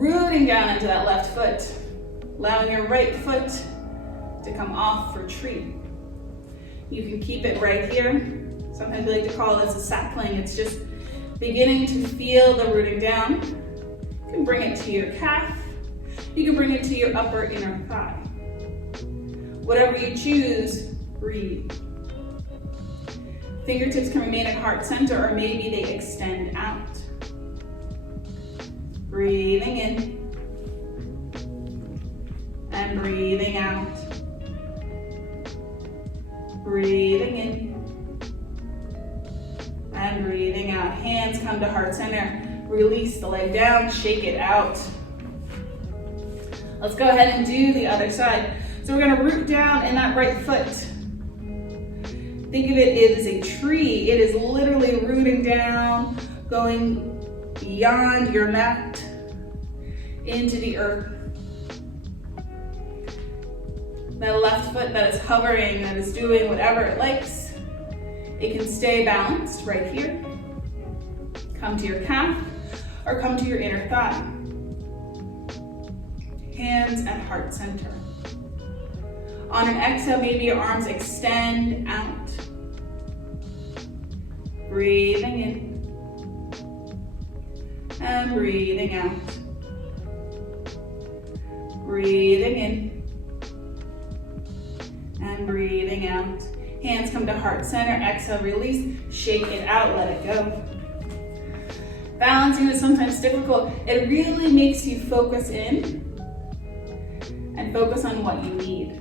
Rooting down into that left foot. Allowing your right foot to come off for tree. You can keep it right here. Sometimes we like to call this a sapling. It's just beginning to feel the rooting down. You can bring it to your calf. You can bring it to your upper inner thigh. Whatever you choose, breathe. Fingertips can remain at heart center, or maybe they extend out. Breathing in. And breathing out. Breathing in. And breathing out. Hands come to heart center. Release the leg down, shake it out. Let's go ahead and do the other side. So we're gonna root down in that right foot. Think of it as a tree. It is literally rooting down, going beyond your mat into the earth. That left foot that is hovering, that is doing whatever it likes, it can stay balanced right here. Come to your calf or come to your inner thigh. Hands at heart center. On an exhale, maybe your arms extend out. Breathing in and breathing out. Breathing in and breathing out. Hands come to heart center. Exhale, release. Shake it out, let it go. Balancing is sometimes difficult. It really makes you focus in and focus on what you need.